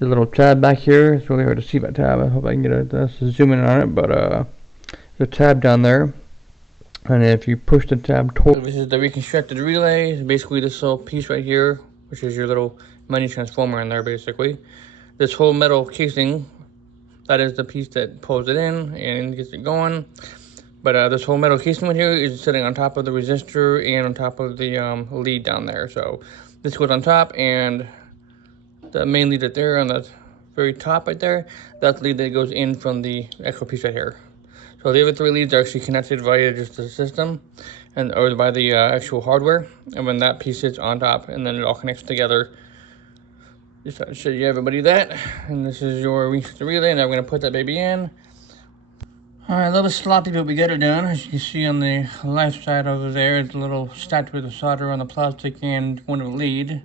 The little tab back here. It's really hard to see that tab. I hope I can get a zoom in on it, but there's a tab down there. And if you push the tab toward, this is the reconstructed relay. Basically, this little piece right here, which is your little mini transformer in there, basically. This whole metal casing, that is the piece that pulls it in and gets it going. But this whole metal casing right here is sitting on top of the resistor and on top of the lead down there. So this goes on top, and the main lead right there on the very top right there, that's the lead that goes in from the actual piece right here. So the other three leads are actually connected via just the system, and or by the actual hardware. And when that piece sits on top, and then it all connects together. Just to show you everybody that. And this is your relay, and now we're gonna put that baby in. Alright, a little sloppy, but we got it done. As you can see on the left side over there, it's a little stacked with the solder on the plastic and one of the lead.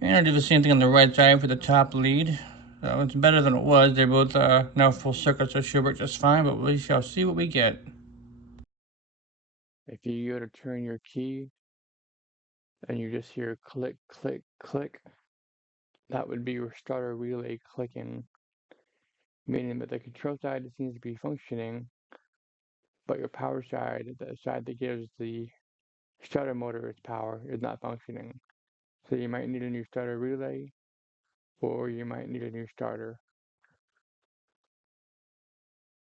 And I'll do the same thing on the right side for the top lead. So it's better than it was. They're both now full circuit, so it should work just fine, but we shall see what we get. If you go to turn your key and you just hear click, click, click, that would be your starter relay clicking, meaning that the control side seems to be functioning, but your power side, the side that gives the starter motor its power, is not functioning. So you might need a new starter relay, or you might need a new starter.